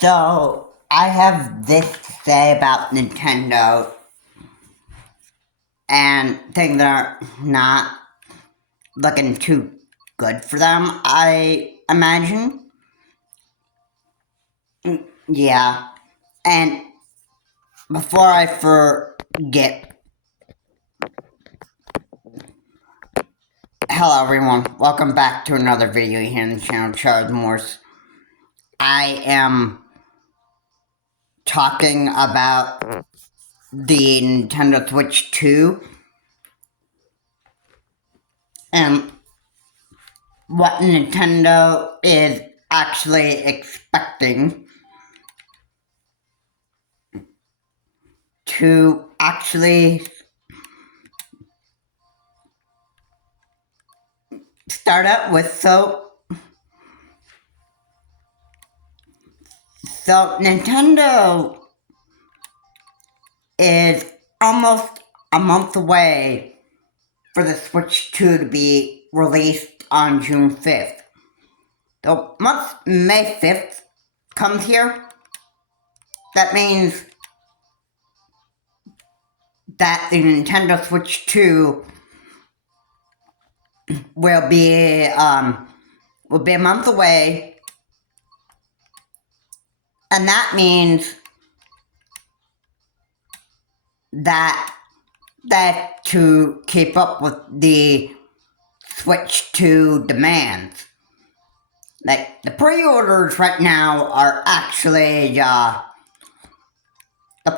So, I have this to say about Nintendo and things that are not looking too good for them, I imagine. Yeah. And before I forget, hello everyone. Welcome back to another video here on the channel, Charles Morse. I am talking about the Nintendo Switch 2 and what Nintendo is actually expecting to actually start out with. So Nintendo is almost a month away for the Switch 2 to be released on June 5th. So once May 5th comes here, that means that the Nintendo Switch 2 will be a month away, and that means that to keep up with the Switch 2 demands. Like, the pre-orders right now are actually, the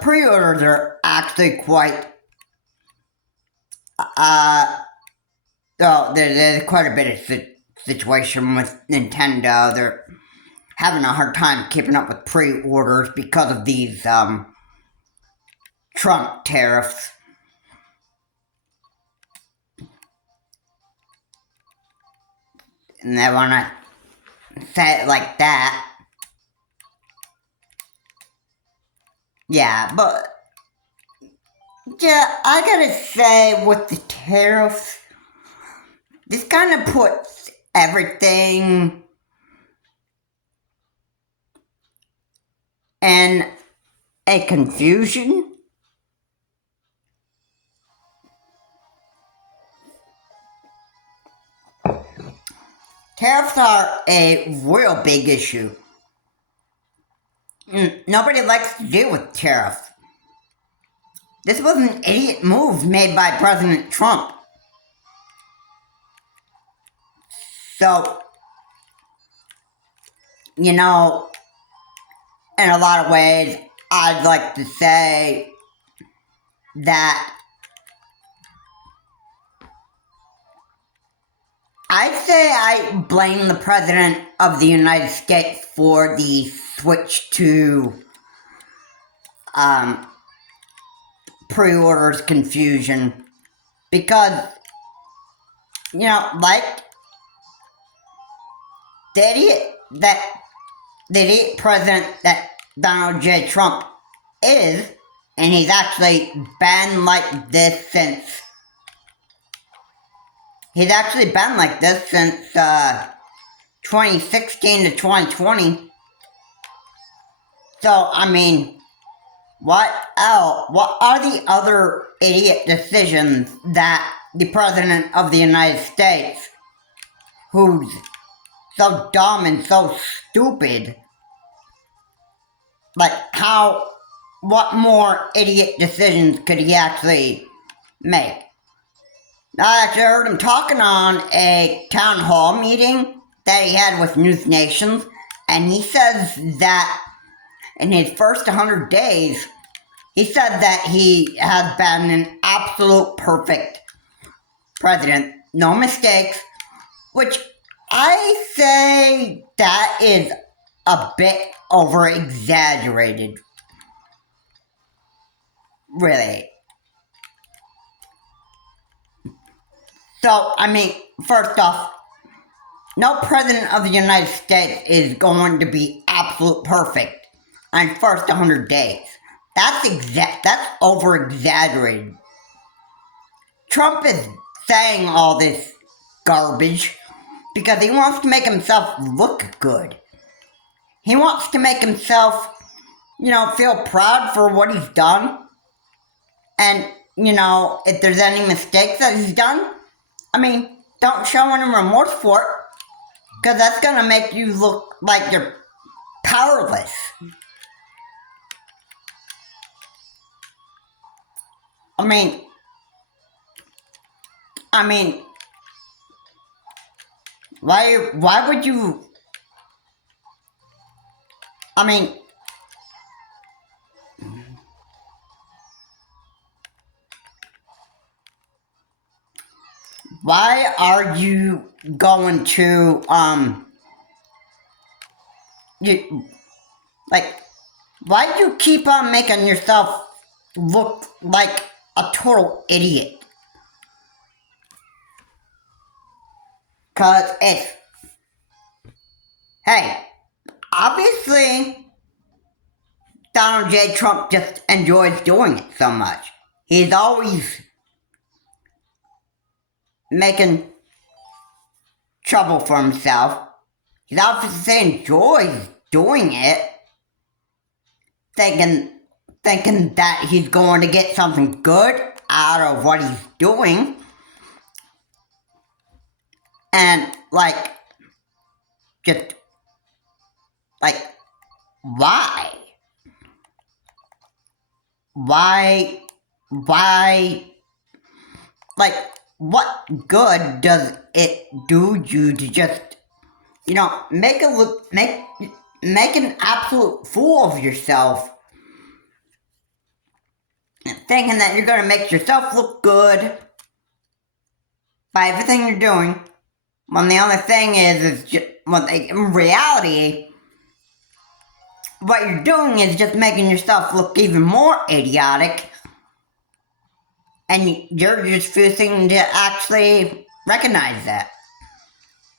pre-orders are actually quite, there's quite a bit of situation with Nintendo. They're having a hard time keeping up with pre-orders because of these, Trump tariffs. And they want to say it like that. Yeah, but yeah, I gotta say, with the tariffs, this kind of puts everything in a confusion. Tariffs are a real big issue. Nobody likes to deal with tariffs. This was an idiot move made by President Trump. So, in a lot of ways, I'd like to say that I blame the President of the United States for the switch to pre-orders confusion, because, like the idiot president that Donald J. Trump is, and he's actually been like this since 2016 to 2020. So, I mean, what else? What are the other idiot decisions that the President of the United States, who's so dumb and so stupid, like, what more idiot decisions could he actually make? I actually heard him talking on a town hall meeting that he had with News Nations, and he says that in his first 100 days, he said that he has been an absolute perfect president, no mistakes, which I say that is a bit over-exaggerated. Really. So, I mean, first off, no president of the United States is going to be absolute perfect on first 100 days. That's over-exaggerated. Trump is saying all this garbage because he wants to make himself look good. He wants to make himself, feel proud for what he's done. And, if there's any mistakes that he's done, don't show any remorse for it. Because that's going to make you look like you're powerless. Why would you, why are you going to, why do you keep on making yourself look like a total idiot? Because hey, obviously, Donald J. Trump just enjoys doing it so much. He's always making trouble for himself. He obviously enjoys doing it, thinking that he's going to get something good out of what he's doing. And, just, why? Why, what good does it do you to just, make an absolute fool of yourself, thinking that you're going to make yourself look good by everything you're doing, when the only thing is just, in reality, what you're doing is just making yourself look even more idiotic, and you're just refusing to actually recognize that.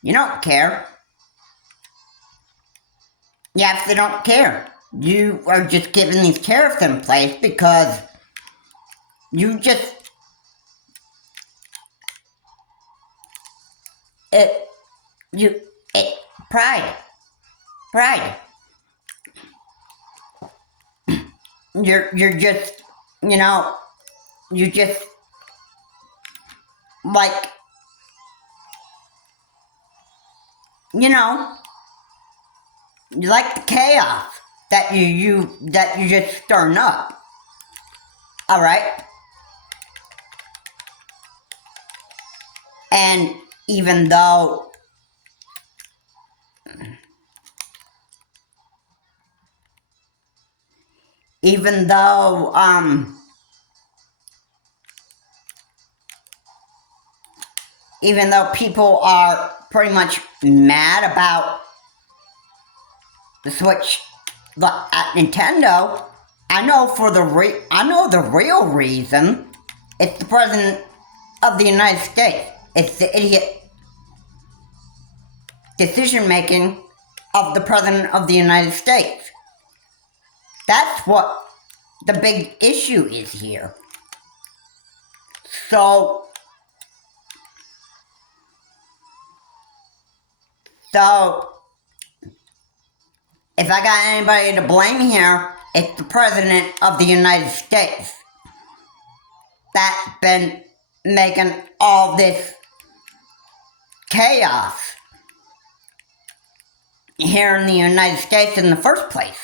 You don't care. You actually don't care. You are just keeping these tariffs in place because you just... Pride. You're just, you just, you like the chaos that you just stirring up. Alright? And even though people are pretty much mad about the Switch at Nintendo, I know the real reason. It's the President of the United States. It's the idiot decision making of the President of the United States. That's what the big issue is here. So, if I got anybody to blame here, it's the President of the United States that's been making all this chaos here in the United States in the first place.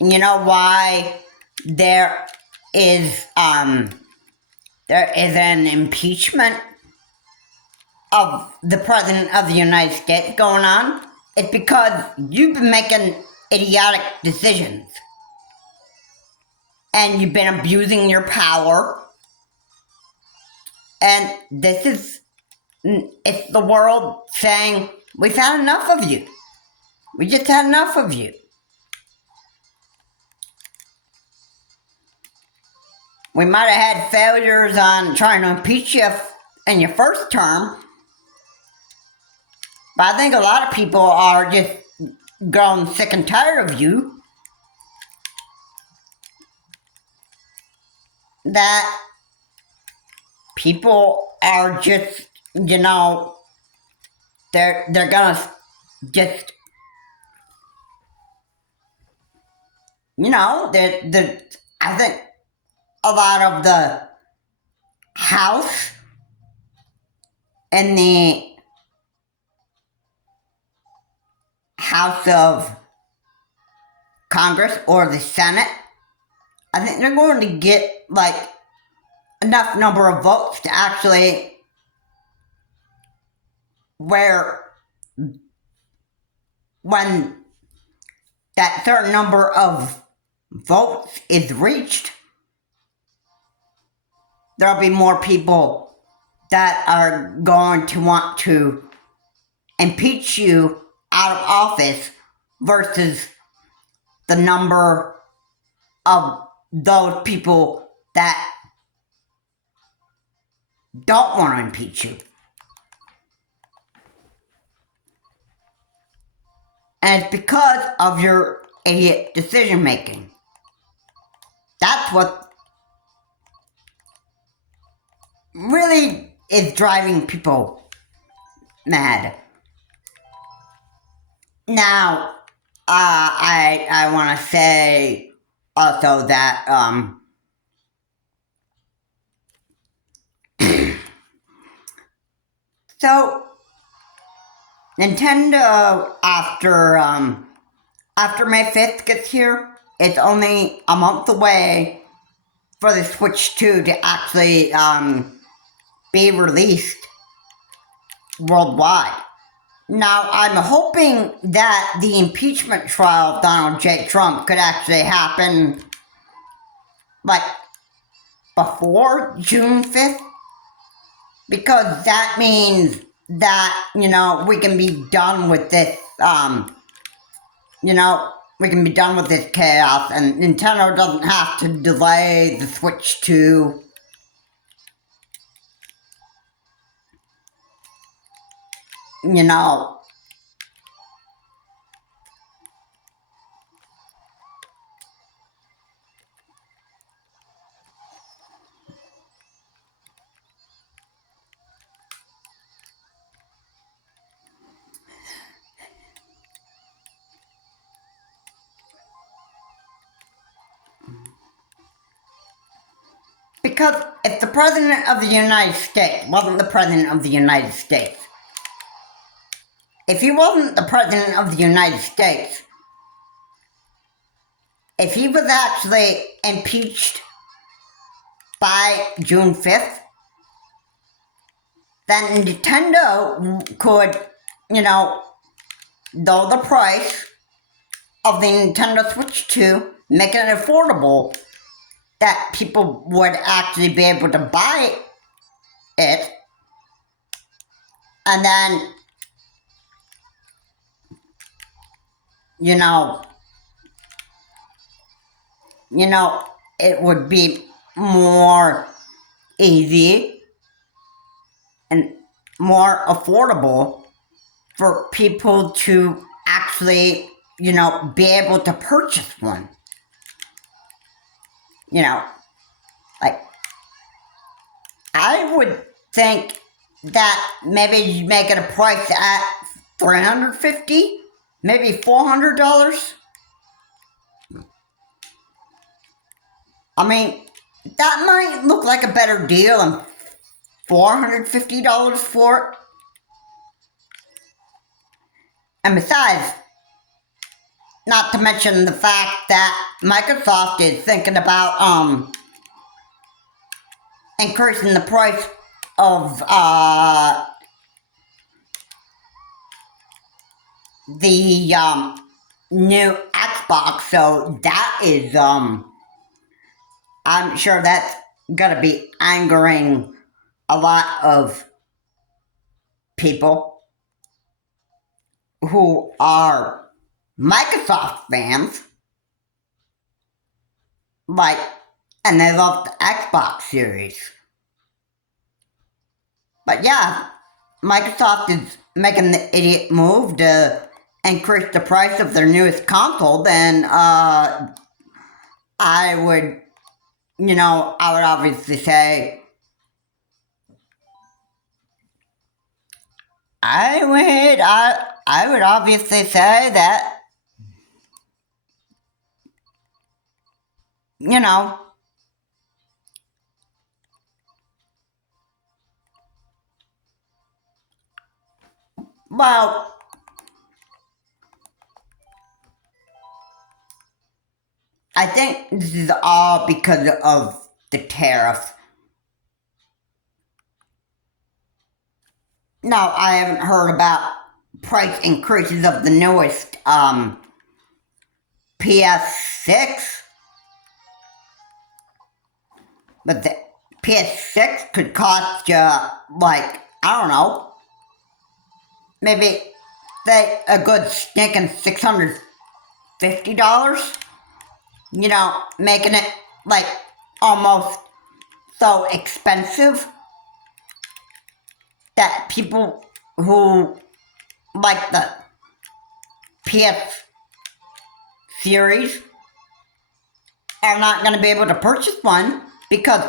You know why there is an impeachment of the President of the United States going on? It's because you've been making idiotic decisions. And you've been abusing your power. And it's the world saying, we've had enough of you. We just had enough of you. We might have had failures on trying to impeach you in your first term, but I think a lot of people are just growing sick and tired of you. That people are just, you know, they're gonna just, you know, I think a lot of the House and the House of Congress or the Senate, I think they're going to get like enough number of votes to actually where when that certain number of votes is reached, there'll be more people that are going to want to impeach you out of office versus the number of those people that don't want to impeach you. And it's because of your idiot decision making. That's what really is driving people mad. Now, I want to say also that so Nintendo after May 5th gets here, it's only a month away for the Switch 2 to actually be released worldwide. Now, I'm hoping that the impeachment trial of Donald J. Trump could actually happen, like, before June 5th, because that means that, you know, we can be done with this, you know, we can be done with this chaos, and Nintendo doesn't have to delay the Switch 2. You know, because if the President of the United States wasn't the President of the United States, if he wasn't the President of the United States, if he was actually impeached by June 5th, then Nintendo could, you know, lower the price of the Nintendo Switch 2, make it affordable that people would actually be able to buy it, and then, you know, it would be more easy and more affordable for people to actually, you know, be able to purchase one. You know, like, I would think that maybe you make it a price at $350, maybe $400. I mean, that might look like a better deal than $450 for it. And besides, not to mention the fact that Microsoft is thinking about increasing the price of the new Xbox, so that is I'm sure that's gonna be angering a lot of people who are Microsoft fans, like, and they love the Xbox series. But yeah, Microsoft is making the idiot move to increase the price of their newest console, then I would obviously say I would obviously say that, you know, well, I think this is all because of the tariff. No, I haven't heard about price increases of the newest PS6, but the PS6 could cost you like, I don't know, maybe say a good stinking $650. You know, making it like almost so expensive that people who like the PS series are not going to be able to purchase one because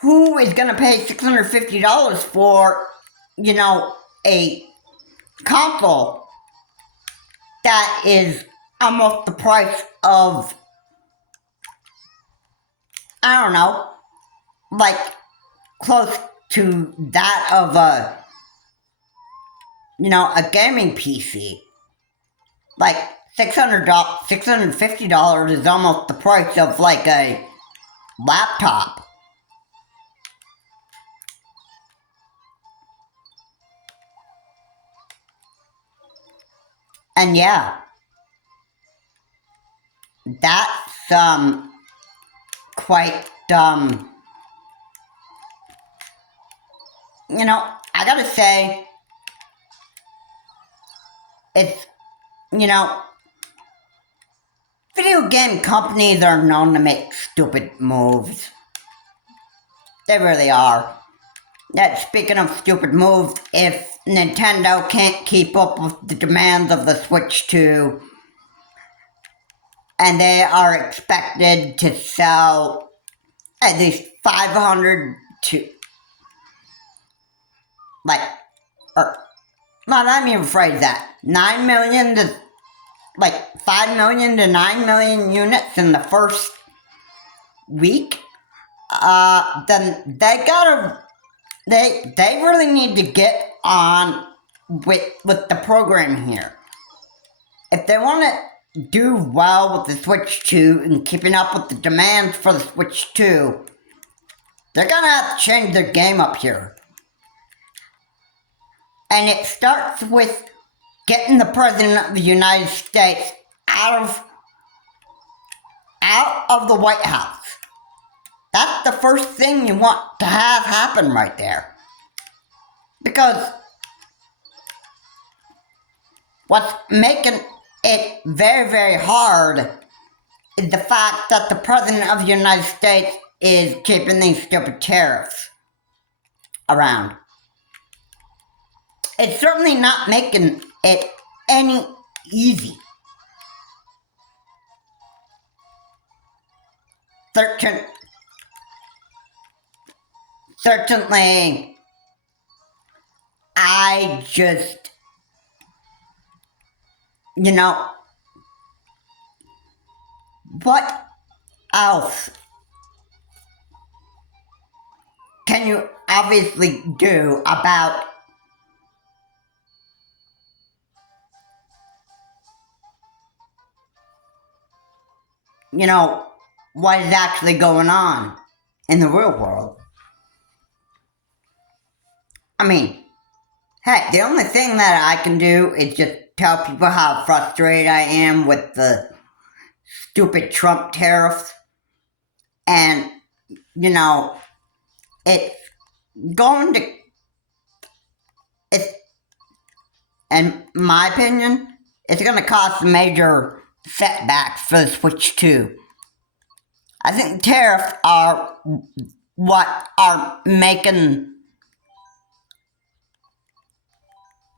who is going to pay $650 for, you know, a console that is almost the price of, I don't know, like close to that of a, you know, a gaming PC. Like $650 is almost the price of like a laptop. And yeah, that's quite you know, I gotta say, it's, you know, video game companies are known to make stupid moves. They really are. That speaking of stupid moves, if Nintendo can't keep up with the demands of the Switch 2, and they are expected to sell at least 500 to, like, or, well, let me rephrase that, 9 million to, like, 5 million to 9 million units in the first week, then they really need to get on with the program here. If they want to do well with the Switch 2 and keeping up with the demands for the Switch 2, they're gonna have to change their game up here. And it starts with getting the President of the United States out of the White House. That's the first thing you want to have happen right there. Because what's making it very, very hard is the fact that the President of the United States is keeping these stupid tariffs around. It's certainly not making it any easy. Certainly, I just, you know, what else can you obviously do about, you know, what is actually going on in the real world? I mean, heck, the only thing that I can do is just tell people how frustrated I am with the stupid Trump tariffs. And, you know, it's going to, it's, in my opinion, it's going to cause major setbacks for the Switch 2. I think tariffs are what are making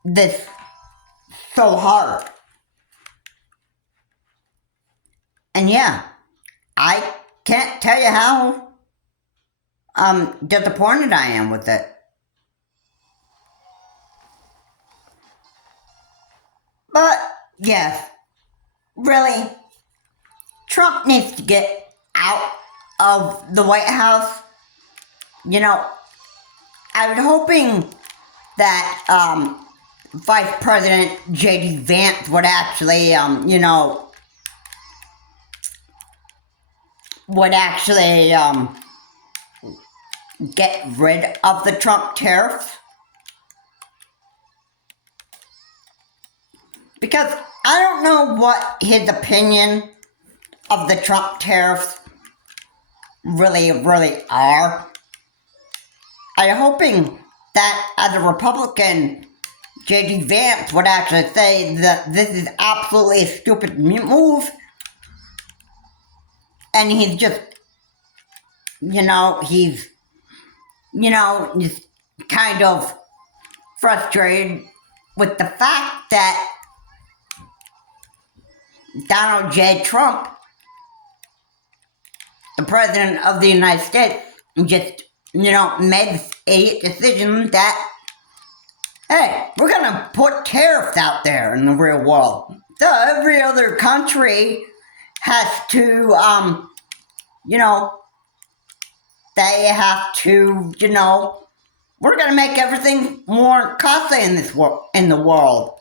this so hard. And yeah, I can't tell you how disappointed I am with it. Yes, really, Trump needs to get out of the White House. You know, I was hoping that Vice President J.D. Vance would actually, get rid of the Trump tariffs. Because I don't know what his opinion of the Trump tariffs really are. I'm hoping that as a Republican, J.D. Vance would actually say that this is absolutely a stupid move. And he's just, he's kind of frustrated with the fact that Donald J. Trump, the President of the United States, just, made this idiot decision that, hey, we're gonna put tariffs out there in the real world. So every other country has to, they have to, we're gonna make everything more costly in the world.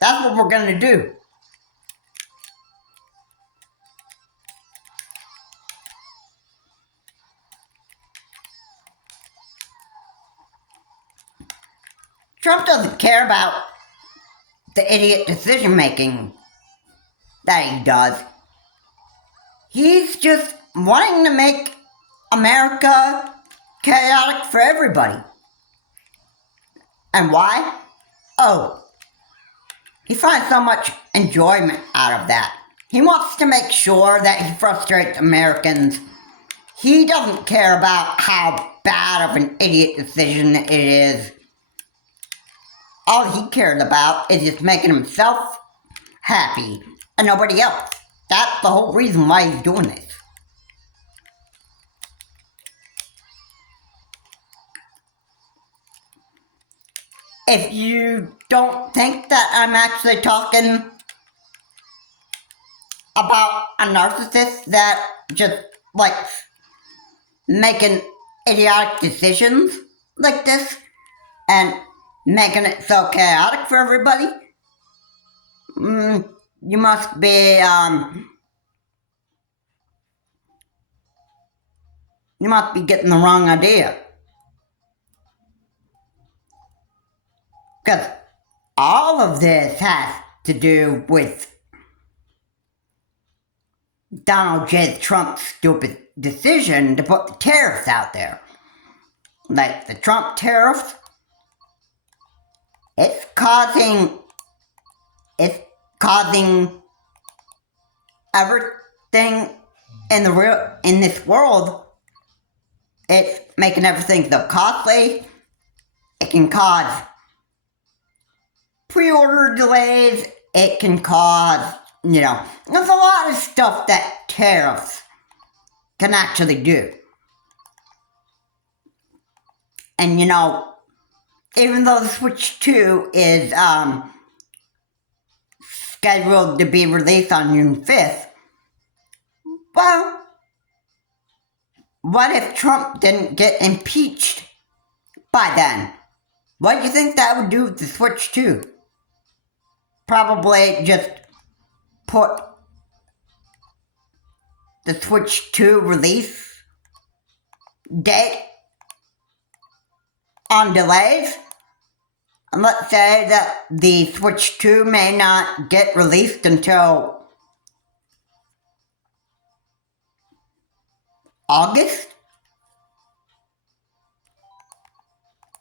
That's what we're gonna do. Trump doesn't care about the idiot decision making that he does. He's just wanting to make America chaotic for everybody. And why? Oh, he finds so much enjoyment out of that. He wants to make sure that he frustrates Americans. He doesn't care about how bad of an idiot decision it is. All he cares about is just making himself happy and nobody else. That's the whole reason why he's doing this. If you don't think that I'm actually talking about a narcissist that just likes making idiotic decisions like this and making it so chaotic for everybody, you must be getting the wrong idea. Because all of this has to do with Donald J. Trump's stupid decision to put the tariffs out there. Like the Trump tariffs, it's causing everything in this world. It's making everything so costly. It can cause pre-order delays. It can cause, there's a lot of stuff that tariffs can actually do. And even though the Switch 2 is scheduled to be released on June 5th, well, what if Trump didn't get impeached by then? What do you think that would do with the Switch 2? Probably just put the Switch 2 release date on delays. And let's say that the Switch 2 may not get released until August?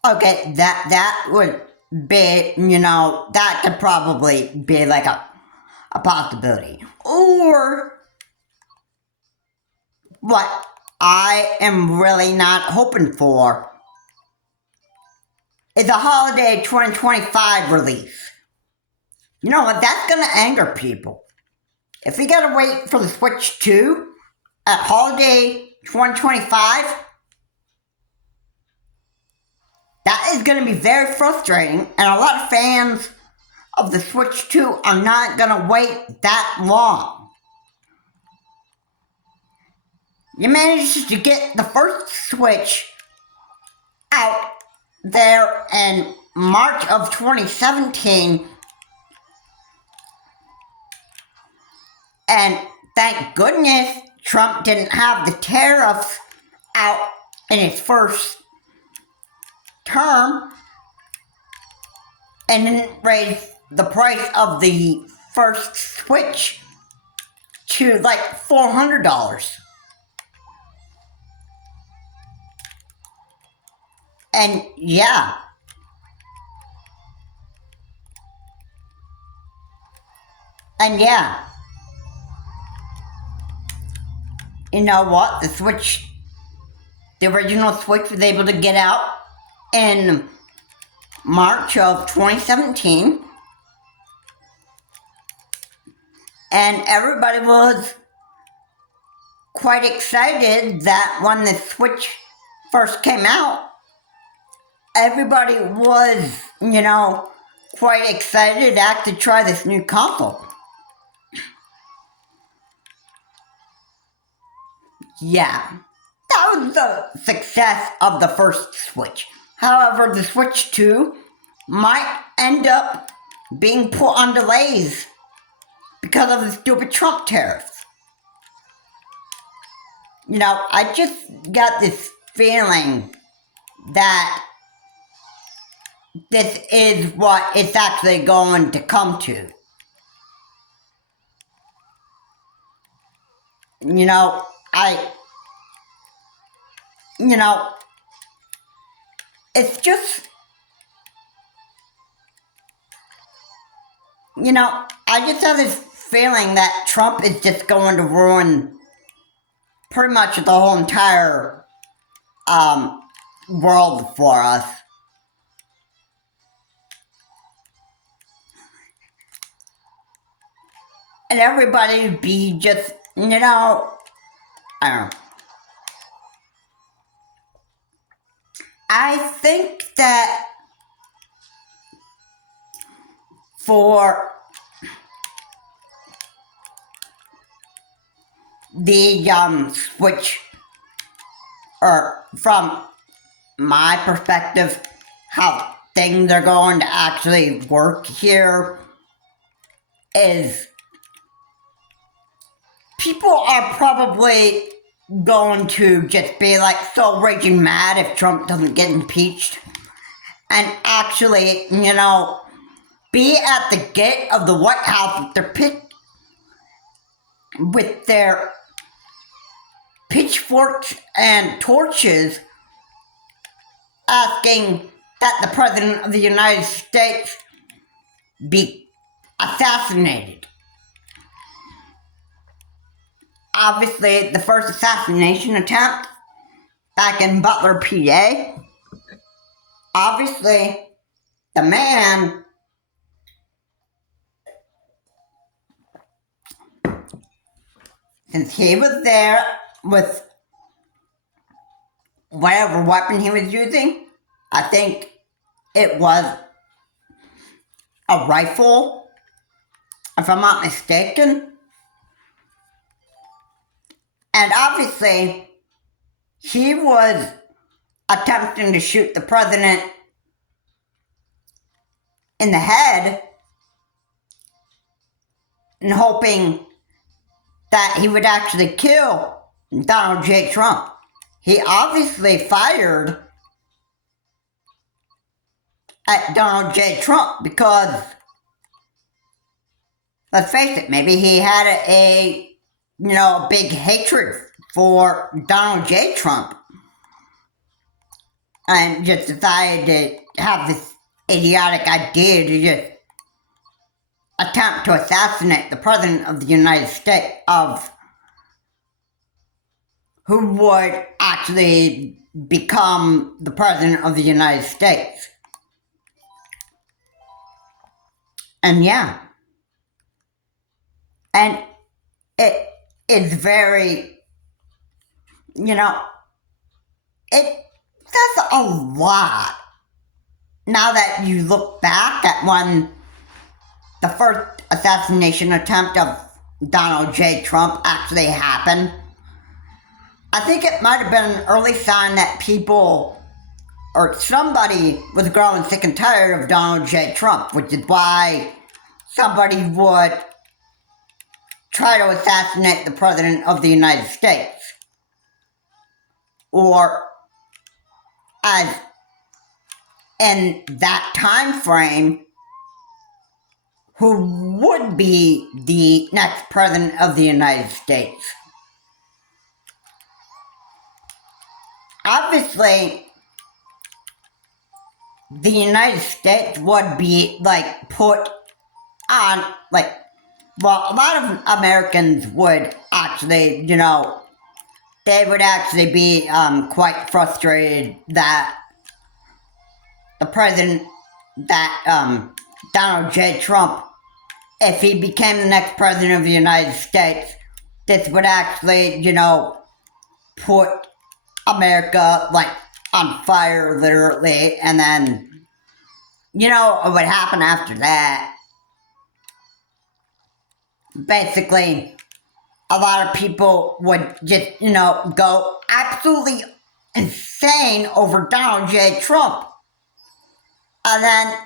Okay, that would be, that could probably be like a possibility. Or what I am really not hoping for is a holiday 2025 release. You know what? That's going to anger people. If we got to wait for the Switch 2 at holiday 2025, that is going to be very frustrating, and a lot of the Switch 2 are not gonna wait that long. You managed to get the first Switch out there in March of 2017, and thank goodness Trump didn't have the tariffs out in his first term and didn't raise the price of the first Switch to like $400. And yeah. You know what? The original Switch was able to get out in March of 2017. And everybody was quite excited that when the Switch first came out, everybody was, quite excited to actually try this new console. Yeah, that was the success of the first Switch. However, the Switch 2 might end up being put on delays because of the stupid Trump tariffs. I just got this feeling that this is what it's actually going to come to. It's just, I just have this feeling that Trump is just going to ruin pretty much the whole entire world for us. And everybody would be just, I don't know. I think that for the Switch, or from my perspective, how things are going to actually work here is people are probably going to just be like so raging mad if Trump doesn't get impeached and actually, be at the gate of the White House with their pitchforks and torches asking that the President of the United States be assassinated. Obviously, the first assassination attempt back in Butler, PA. Obviously, the man since he was there with whatever weapon he was using, I think it was a rifle, if I'm not mistaken. And obviously, he was attempting to shoot the president in the head and hoping that he would actually kill Donald J. Trump. He obviously fired at Donald J. Trump because, let's face it, maybe he had a big hatred for Donald J. Trump and just decided to have this idiotic idea to just attempt to assassinate the President of the United States, who would actually become the President of the United States. And yeah. And it is very, it says a lot now that you look back at when the first assassination attempt of Donald J. Trump actually happened, I think it might have been an early sign that people or somebody was growing sick and tired of Donald J. Trump, which is why somebody would try to assassinate the President of the United States. Or, as in that time frame, who would be the next President of the United States. Obviously, the United States would be, put on, well, a lot of Americans would actually, they would actually be quite frustrated that the president, that Donald J. Trump, if he became the next president of the United States, this would actually, put America, on fire, literally, and then, what would happen after that? Basically, a lot of people would just, go absolutely insane over Donald J. Trump. And then,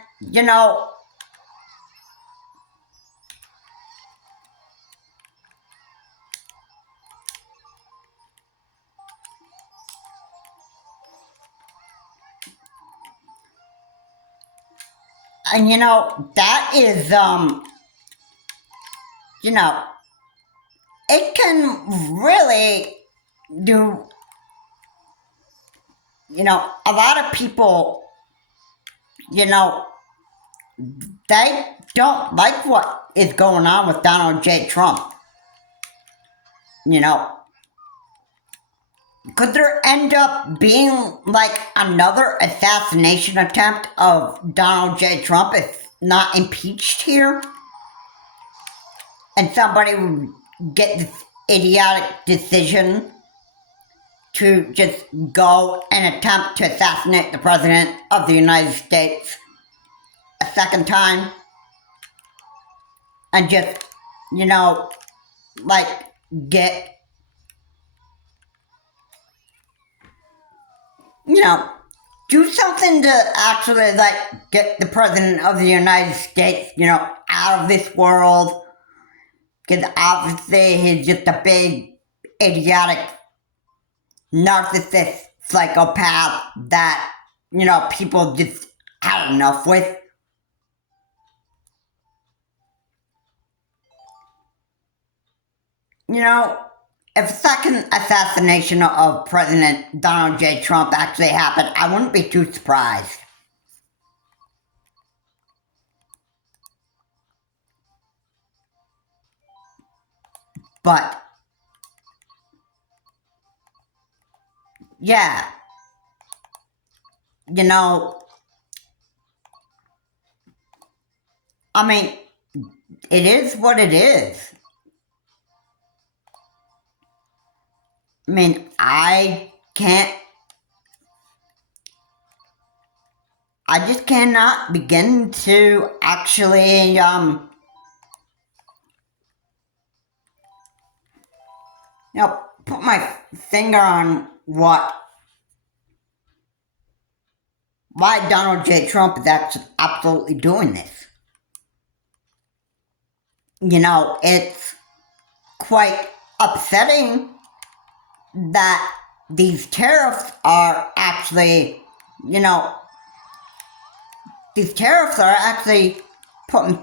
that is, it can really do, a lot of people, they don't like what is going on with Donald J. Trump. Could there end up being another assassination attempt of Donald J. Trump if not impeached here? And somebody would get this idiotic decision to just go and attempt to assassinate the President of the United States a second time? And just, get, do something to actually, get the President of the United States, out of this world. Because obviously he's just a big, idiotic, narcissist psychopath that, people just had enough with. If a second assassination of President Donald J. Trump actually happened, I wouldn't be too surprised. But, yeah, I mean, it is what it is. I mean, I just cannot begin to actually, put my finger on why Donald J. Trump is actually absolutely doing this. It's quite upsetting that these tariffs are actually, these tariffs are actually putting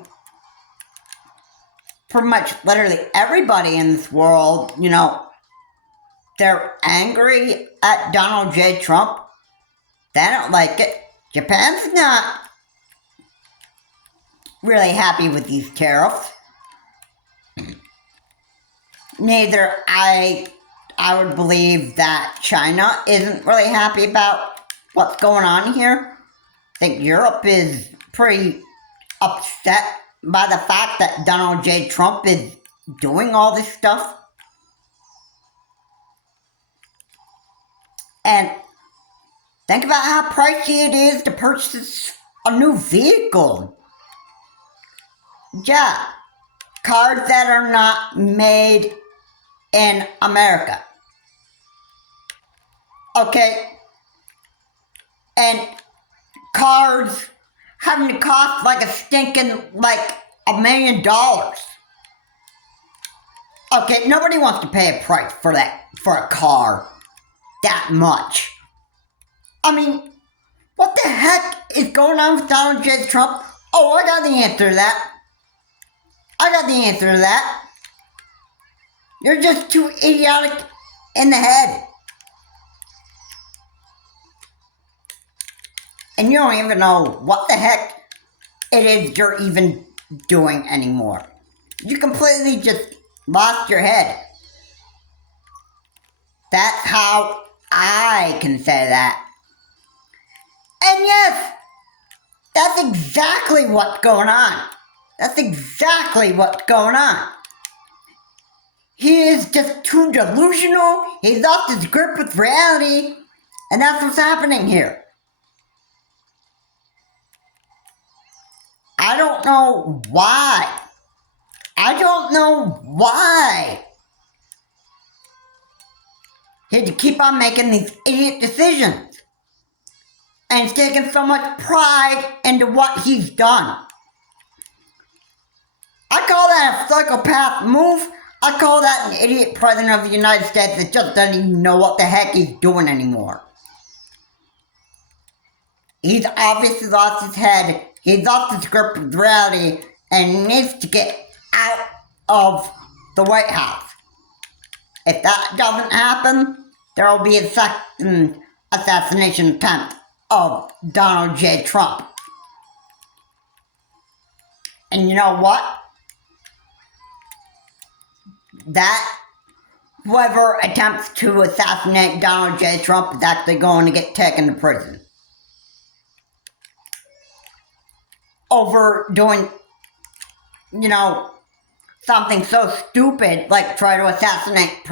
pretty much literally everybody in this world, they're angry at Donald J. Trump. They don't like it. Japan's not really happy with these tariffs. Neither I would believe that China isn't really happy about what's going on here. I think Europe is pretty upset by the fact that Donald J. Trump is doing all this stuff. And think about how pricey it is to purchase a new vehicle. Yeah, cars that are not made in America. Okay, and cars having to cost like a stinking like $1 million. Okay, nobody wants to pay a price for a car that much. I mean, what the heck is going on with Donald J. Trump? Oh, I got the answer to that. You're just too idiotic in the head. And you don't even know what the heck it is you're even doing anymore. You completely just lost your head. That's how I can say that. And yes, that's exactly what's going on. He is just too delusional. He lost his grip with reality. And that's what's happening here. I don't know why. He had to keep on making these idiot decisions. And he's taking so much pride into what he's done. I call that a psychopath move. I call that an idiot president of the United States that just doesn't even know what the heck he's doing anymore. He's obviously lost his head. He's lost his grip with reality and needs to get out of the White House. If that doesn't happen, there will be a second assassination attempt of Donald J. Trump. And you know what? That whoever attempts to assassinate Donald J. Trump is actually going to get taken to prison. Over doing, something so stupid like try to assassinate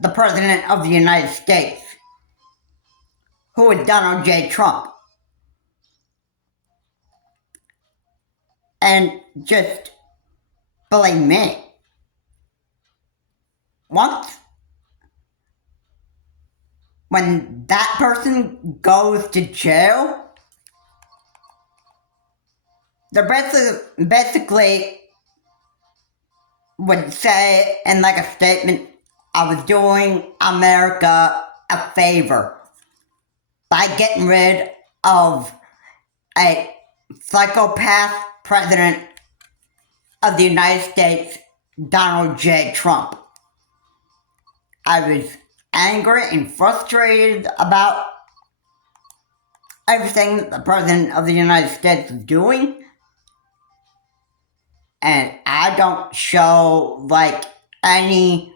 the President of the United States, who is Donald J. Trump. And just believe me, when that person goes to jail, they're basically would say in like a statement, I was doing America a favor by getting rid of a psychopath president of the United States, Donald J. Trump. I was angry and frustrated about everything that the President of the United States was doing. And I don't show like any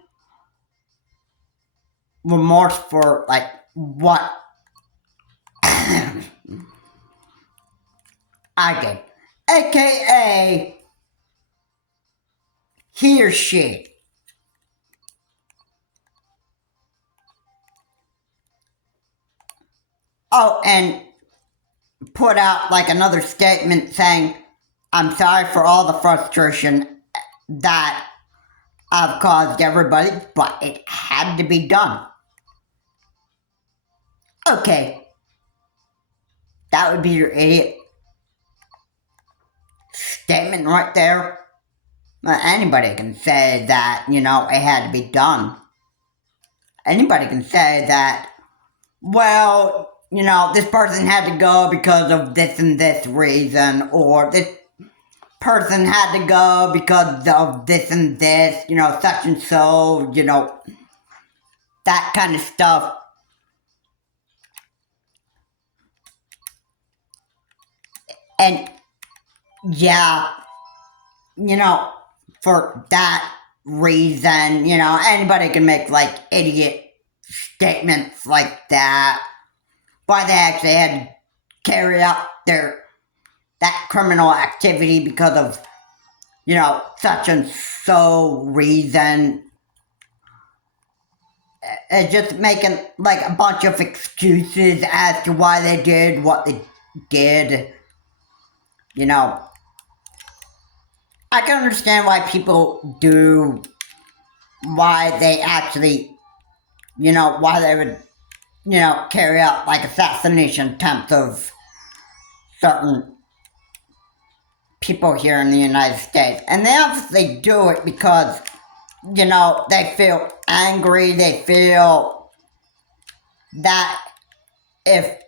remorse for like what I did. AKA he or she. Oh, and put out like another statement saying, I'm sorry for all the frustration that I've caused everybody, but it had to be done. Okay. That would be your idiot statement right there. Anybody can say that, it had to be done. Anybody can say that, well, this person had to go because of this and this reason, or this person had to go because of this and this, such and so, that kind of stuff. And yeah, for that reason, anybody can make like idiot statements like that. Why they actually had to carry out that criminal activity because of, such and so reason. It's just making like a bunch of excuses as to why they did what they did. I can understand why people do, why they actually, why they would, carry out like assassination attempts of certain people here in the United States. And they obviously do it because, they feel angry, they feel that if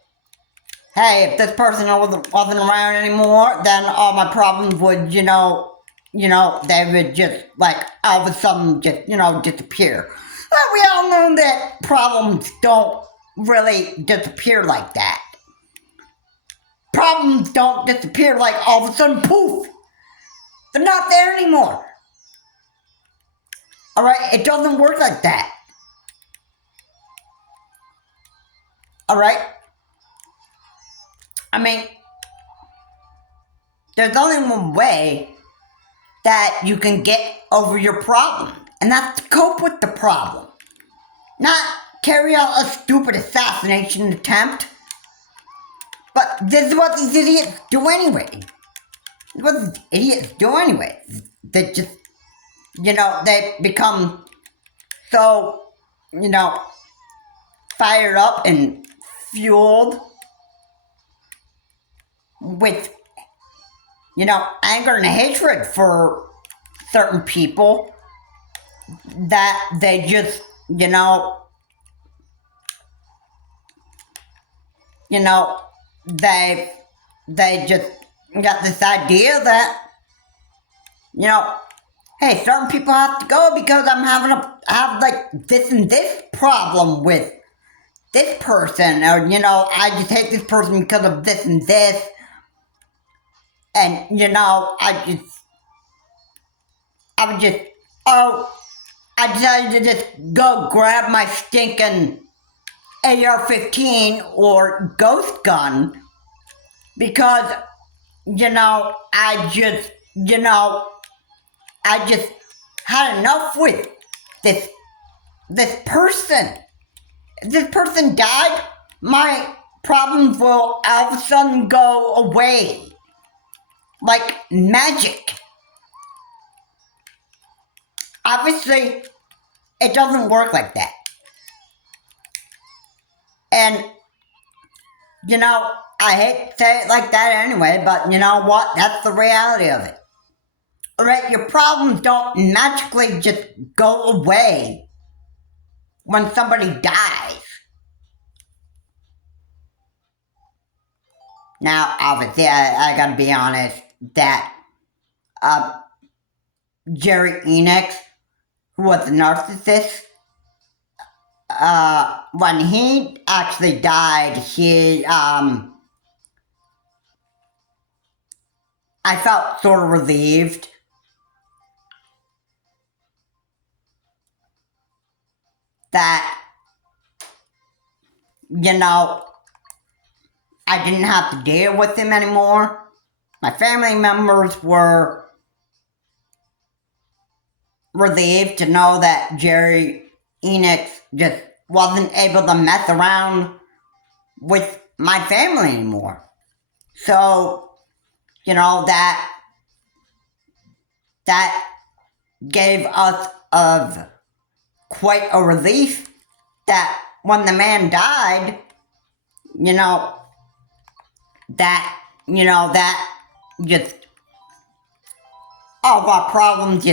this person wasn't around anymore, then all my problems would, they would just, like, all of a sudden just, disappear. But we all know that problems don't really disappear like that. Problems don't disappear like all of a sudden, poof! They're not there anymore. Alright? It doesn't work like that. Alright? I mean, there's only one way that you can get over your problem, and that's to cope with the problem. Not carry out a stupid assassination attempt. But this is what these idiots do anyway. They just, they become so, fired up and fueled with, anger and hatred for certain people that they just, they just got this idea that, hey, certain people have to go because I have like this and this problem with this person, or, I just hate this person because of this and this, and, I decided to just go grab my stinking AR-15 or ghost gun because, I just had enough with this person. If this person died, my problems will all of a sudden go away. Like magic. Obviously, it doesn't work like that. And, I hate to say it like that anyway, but you know what? That's the reality of it. Alright, your problems don't magically just go away when somebody dies. Now, obviously, I gotta be honest that Jerry Enix, who was a narcissist, when he actually died, I felt sort of relieved. That, I didn't have to deal with him anymore. My family members were relieved to know that Jerry Enix just wasn't able to mess around with my family anymore. So, that gave us quite a relief that when the man died, that just all of our problems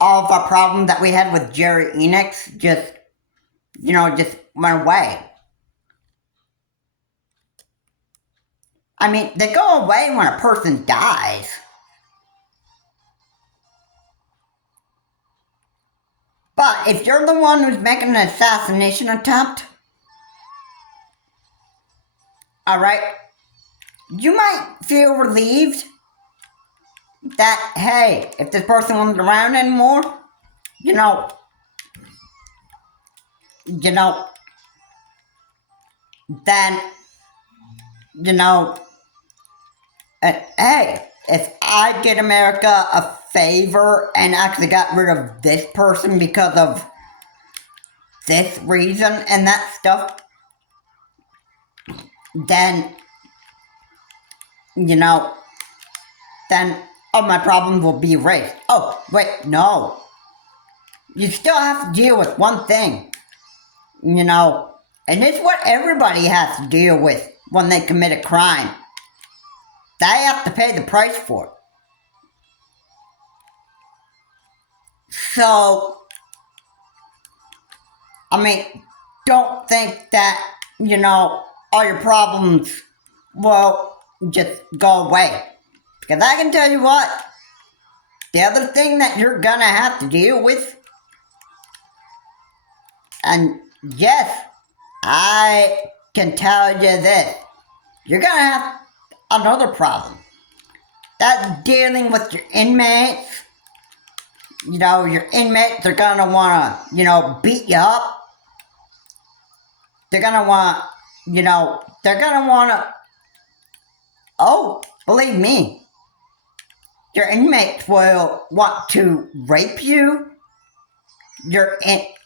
all of our problems that we had with Jerry Enix just went away. I mean, they go away when a person dies. But if you're the one who's making an assassination attempt, alright, you might feel relieved that, hey, if this person wasn't around anymore, then, hey, if I did America a favor and actually got rid of this person because of this reason and that stuff, then, then all my problems will be erased. Oh, wait, no. You still have to deal with one thing, you know, and it's what everybody has to deal with when they commit a crime. They have to pay the price for it. So, I mean, don't think that, you know, all your problems will just go away. Because I can tell you what, the other thing that you're gonna have to deal with, and yes, I can tell you this, you're gonna have another problem. That's dealing with your inmates. You know, your inmates are gonna wanna, you know, beat you up. They're gonna want, you know, they're gonna wanna, oh, believe me, your inmates will want to rape you. Your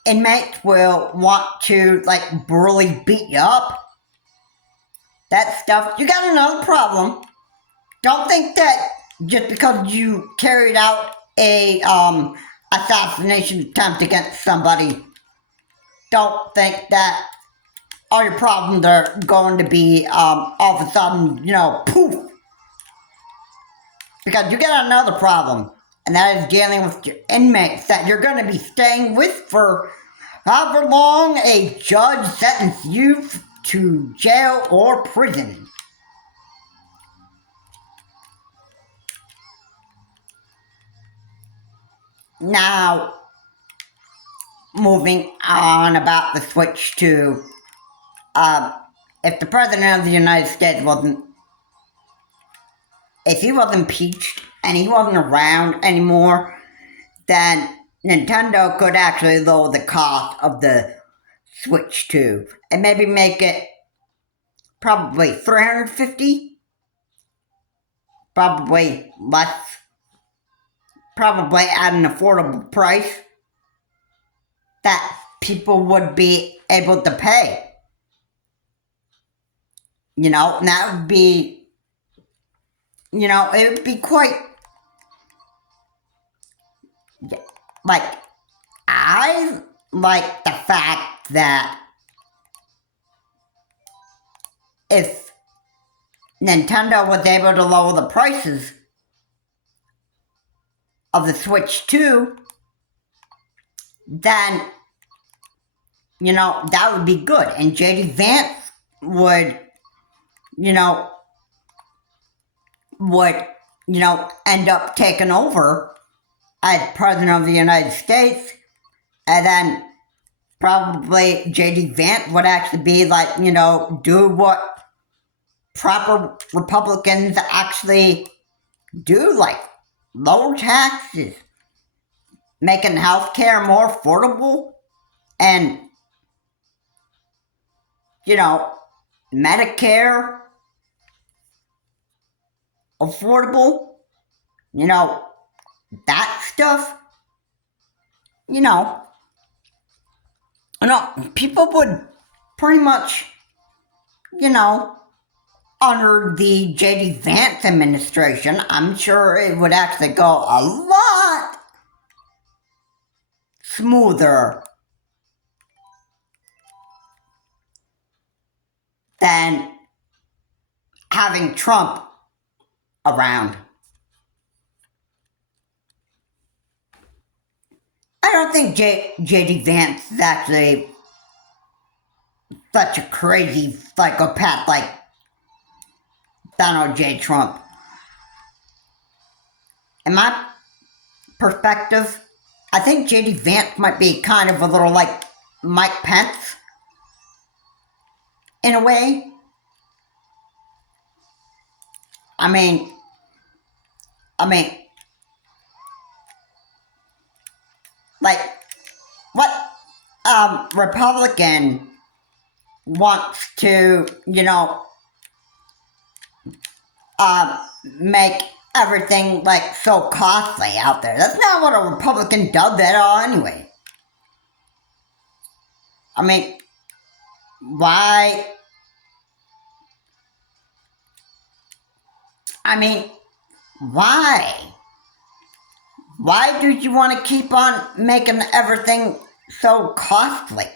inmates will want to, like, brutally beat you up. That stuff. You got another problem. Don't think that just because you carried out a assassination attempt against somebody, don't think that all your problems are going to be all of a sudden, you know, poof. Because you got another problem, and that is dealing with your inmates that you're going to be staying with for however long a judge sentences you to jail or prison. Now, moving on about the switch to, if the President of the United States if he was impeached and he wasn't around anymore, then Nintendo could actually lower the cost of the Switch 2 and maybe make it probably $350, probably less, probably at an affordable price that people would be able to pay. You know, and that would be, you know, it would be quite, like, I like the fact that if Nintendo was able to lower the prices of the Switch 2, then, you know, that would be good. And JD Vance would, you know, end up taking over as President of the United States. And then probably JD Vance would actually be like, you know, do what proper Republicans actually do, like lower taxes, making healthcare more affordable, and, you know, Medicare affordable, you know, that stuff, you know, people would pretty much, you know, under the JD Vance administration, I'm sure it would actually go a lot smoother than having Trump around. I don't think JD Vance is actually such a crazy psychopath like Donald J. Trump. In my perspective, I think JD Vance might be kind of a little like Mike Pence in a way. I mean, like, what Republican wants to, you know, make everything like so costly out there? That's not what a Republican does at all anyway. I mean, why? I mean, why? Why do you want to keep on making everything so costly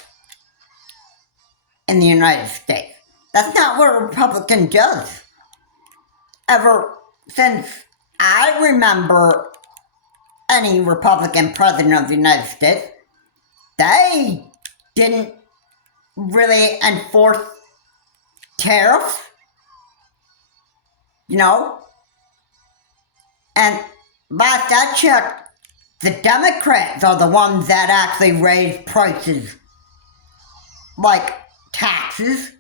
in the United States? That's not what a Republican does. Ever since I remember any Republican president of the United States, they didn't really enforce tariffs, you know? And last I checked, the Democrats are the ones that actually raise prices, like taxes.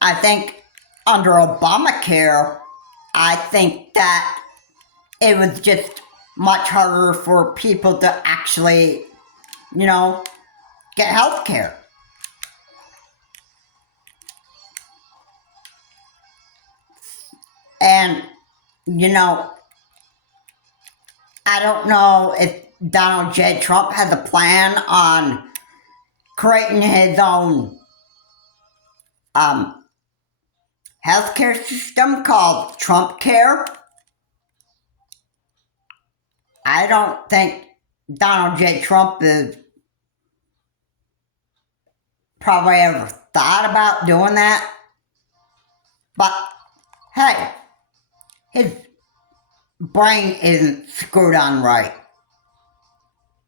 I think under Obamacare, I think that it was just much harder for people to actually, get health care. And, I don't know if Donald J. Trump has a plan on creating his own healthcare system called Trump Care. I don't think Donald J. Trump has probably ever thought about doing that. But hey, his brain isn't screwed on right.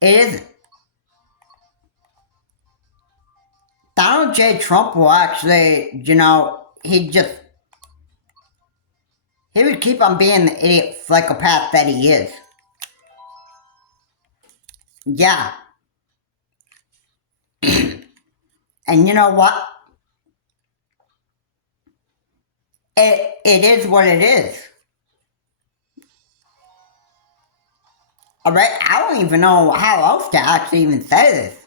It isn't. Donald J. Trump will actually, he would keep on being the idiot psychopath that he is. Yeah. And you know what? It is what it is. Alright, I don't even know how else to actually even say this.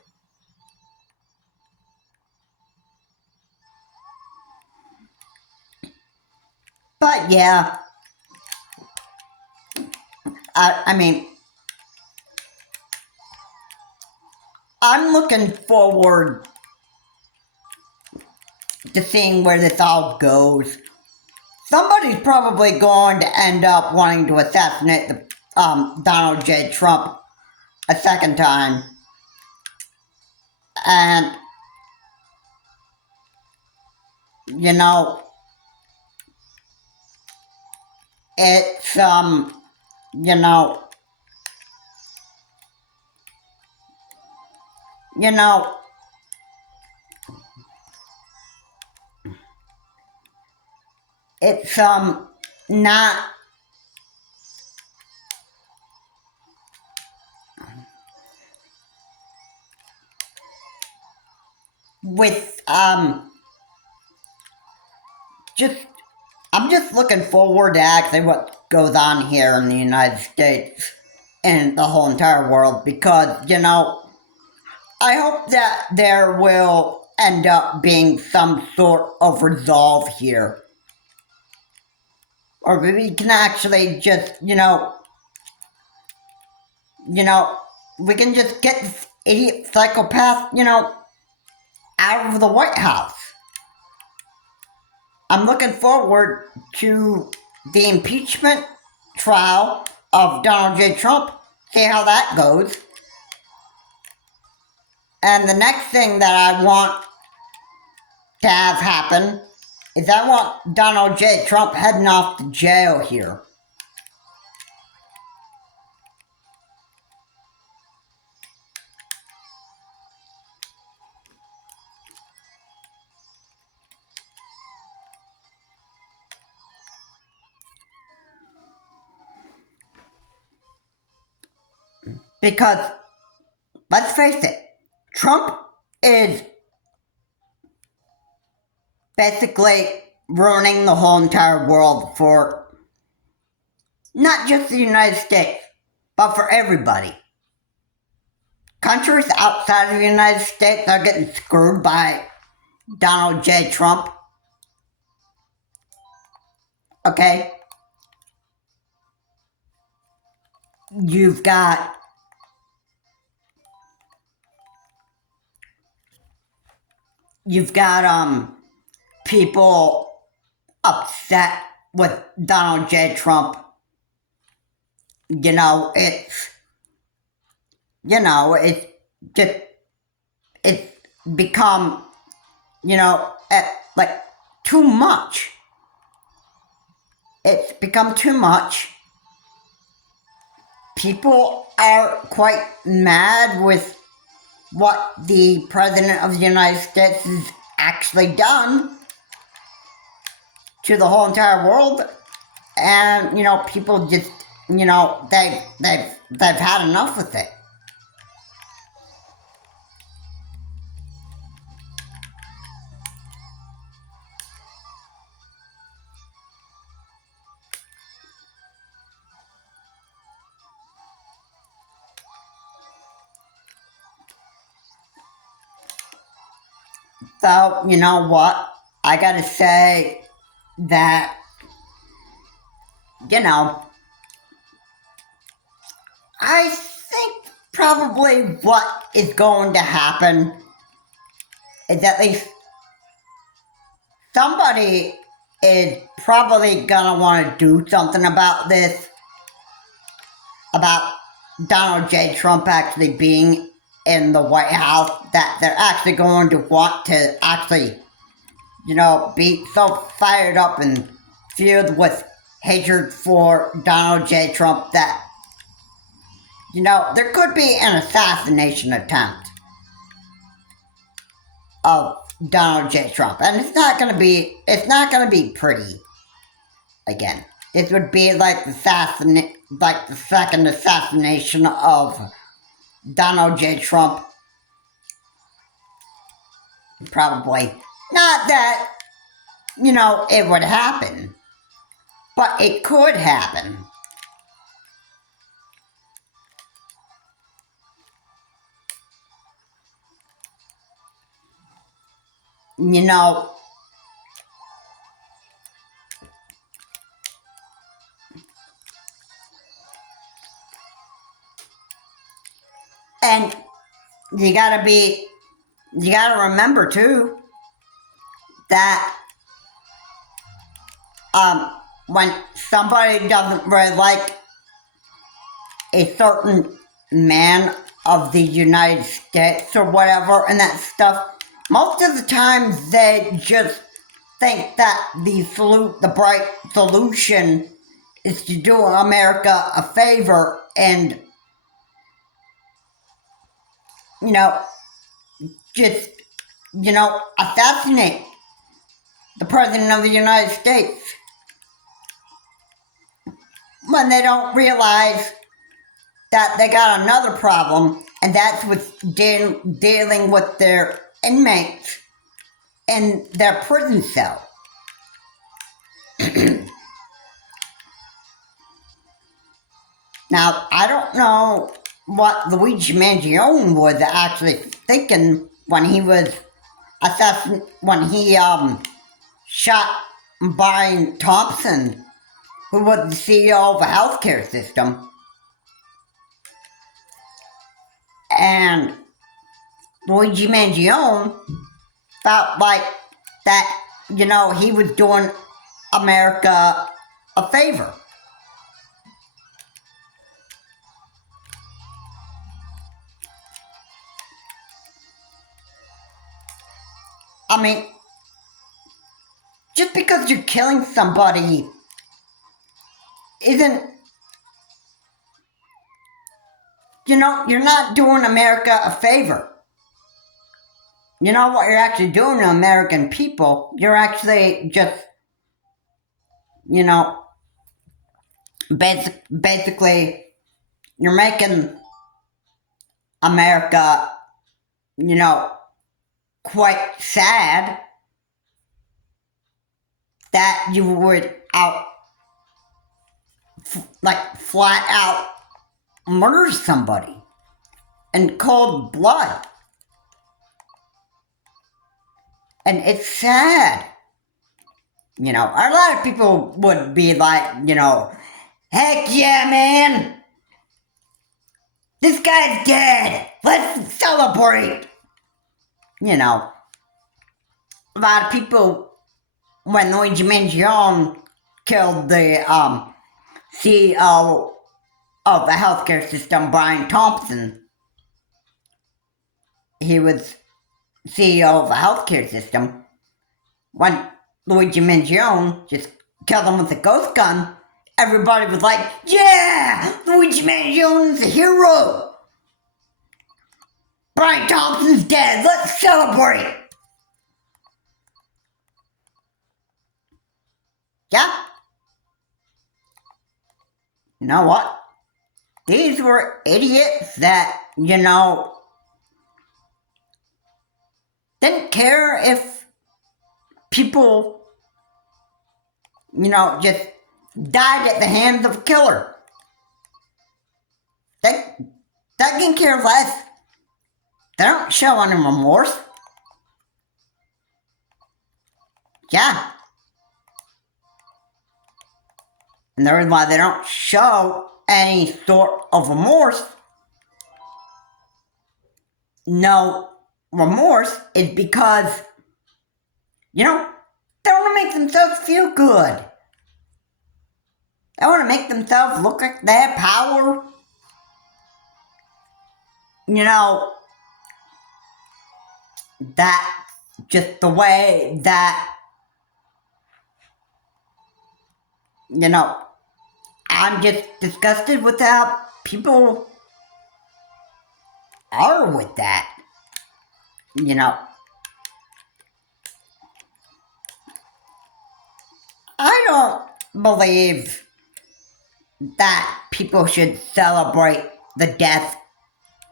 But yeah, I mean, I'm looking forward to seeing where this all goes. Somebody's probably going to end up wanting to assassinate Donald J. Trump a second time. And, it's, it's, not with, I'm just looking forward to actually what goes on here in the United States and the whole entire world because, I hope that there will end up being some sort of resolve here. Or maybe we can actually just, we can just get this idiot psychopath, out of the White House. I'm looking forward to the impeachment trial of Donald J. Trump, see how that goes. And the next thing that I want to have happen is I want Donald J. Trump heading off to jail here. Because, let's face it, Trump is basically ruining the whole entire world for not just the United States, but for everybody. Countries outside of the United States are getting screwed by Donald J. Trump. Okay? You've got people upset with Donald J. Trump. It's just, it's become, like too much. It's become too much. People are quite mad with what the President of the United States has actually done to the whole entire world. And, people just, they've had enough with it. So, you know what? I gotta say that, I think probably what is going to happen is at least somebody is probably gonna want to do something about this, about Donald J. Trump actually being in the White House, that they're actually going to want to actually, be so fired up and filled with hatred for Donald J. Trump that, there could be an assassination attempt of Donald J. Trump. And it's not gonna be pretty. Again, it would be like the second assassination of Donald J. Trump. Probably not that, it would happen, but it could happen. And you gotta remember too that when somebody doesn't really like a certain man of the United States or whatever and that stuff, most of the time they just think that the bright solution is to do America a favor and, just, assassinate the President of the United States. When they don't realize that they got another problem, and that's with dealing with their inmates in their prison cell. Now, I don't know what Luigi Mangione was actually thinking when he was shot Brian Thompson, who was the CEO of a healthcare system. And Luigi Mangione felt like that, he was doing America a favor. I mean, just because you're killing somebody isn't, you're not doing America a favor. You know what you're actually doing to American people? You're actually just, basically, you're making America, quite sad that you would flat out murder somebody in cold blood. And it's sad. A lot of people would be like, heck yeah, man. This guy's dead. Let's celebrate. A lot of people when Luigi Mangione killed the CEO of the healthcare system, Brian Thompson. He was CEO of the healthcare system. When Luigi Mangione just killed him with a ghost gun, everybody was like, yeah, Luigi Mangione's a hero. Brian Thompson's dead, let's celebrate. Yeah. You know what? These were idiots that, didn't care if people, just died at the hands of a killer. They can care less. They don't show any remorse. Yeah. And the reason why they don't show any sort of remorse, no remorse, is because, they want to make themselves feel good. They want to make themselves look like they have power. That's just the way that, I'm just disgusted with how people are with that. I don't believe that people should celebrate the death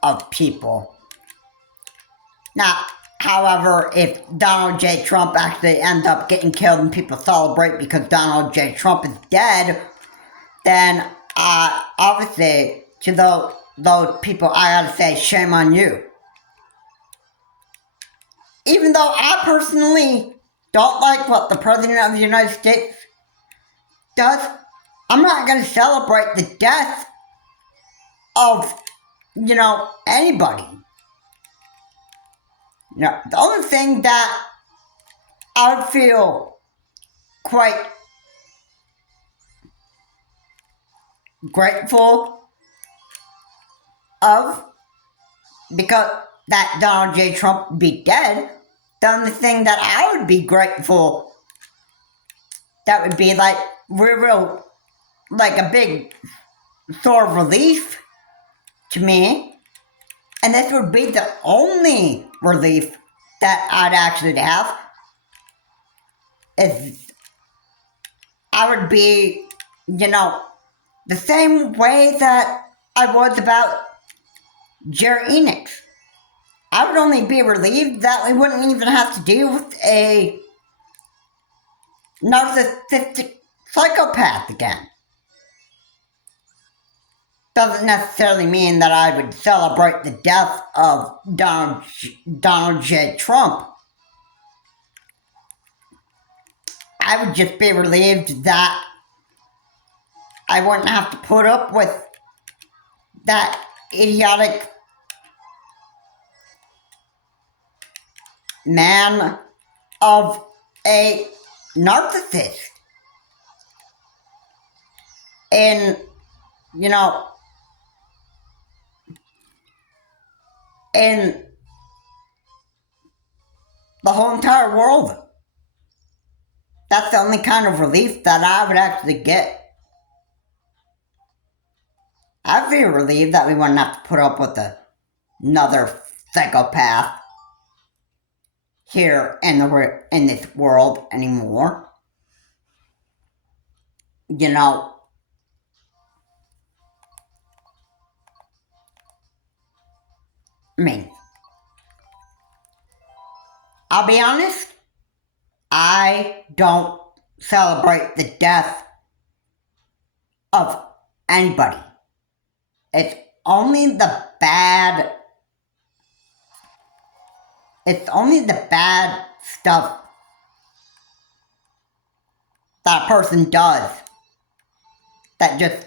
of people. Now, however, if Donald J. Trump actually ends up getting killed and people celebrate because Donald J. Trump is dead, then obviously to those people, I gotta say, shame on you. Even though I personally don't like what the President of the United States does, I'm not gonna celebrate the death of, anybody. The only thing that I would feel quite grateful of, because that Donald J. Trump would be dead, the only thing that I would be grateful, that would be like real, like a big sort of relief to me, and this would be the only relief that I'd actually have, is I would be, the same way that I was about Jerry Enix. I would only be relieved that we wouldn't even have to deal with a narcissistic psychopath again. Doesn't necessarily mean that I would celebrate the death of Donald J. Trump. I would just be relieved that I wouldn't have to put up with that idiotic man of a narcissist. And, in the whole entire world. That's the only kind of relief that I would actually get. I'd be relieved that we wouldn't have to put up with another psychopath here in this world anymore. I mean, I'll be honest, I don't celebrate the death of anybody. It's only the bad stuff that a person does that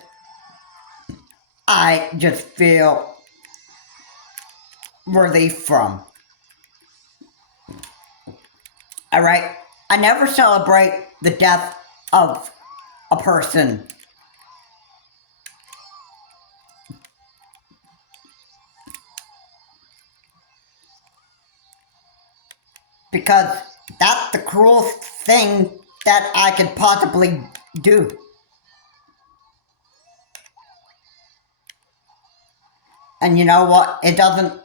I just feel relief from. Alright? I never celebrate the death of a person. Because that's the cruelest thing that I could possibly do. And you know what? It doesn't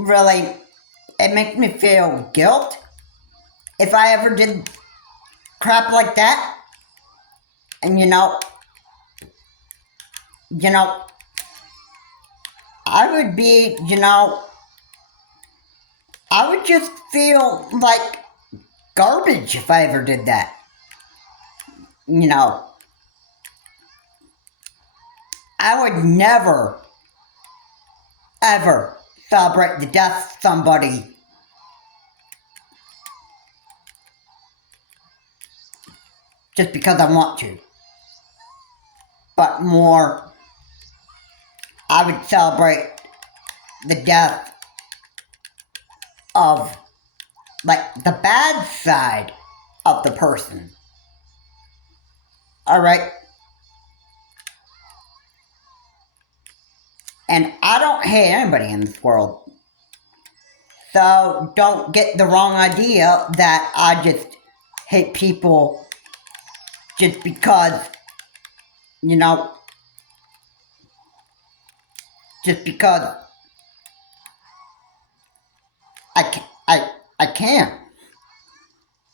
really, it makes me feel guilt if I ever did crap like that. And you know, I would be, I would just feel like garbage if I ever did that. You know, I would never, ever celebrate the death of somebody just because I want to. But more, I would celebrate the death of, like, the bad side of the person. Alright? And I don't hate anybody in this world. So don't get the wrong idea that I just hate people just because, just because I can.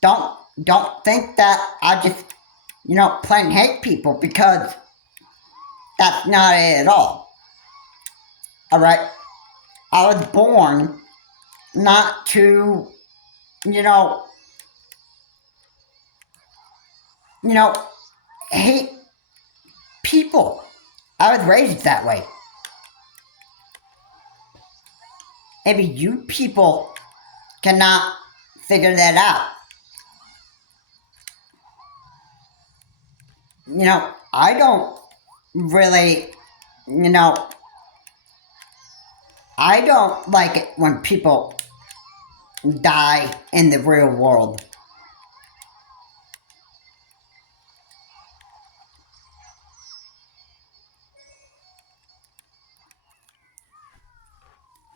Don't think that I just, plain hate people, because that's not it at all. Alright? I was born not to, hate people. I was raised that way. Maybe you people cannot figure that out. I don't really, I don't like it when people die in the real world.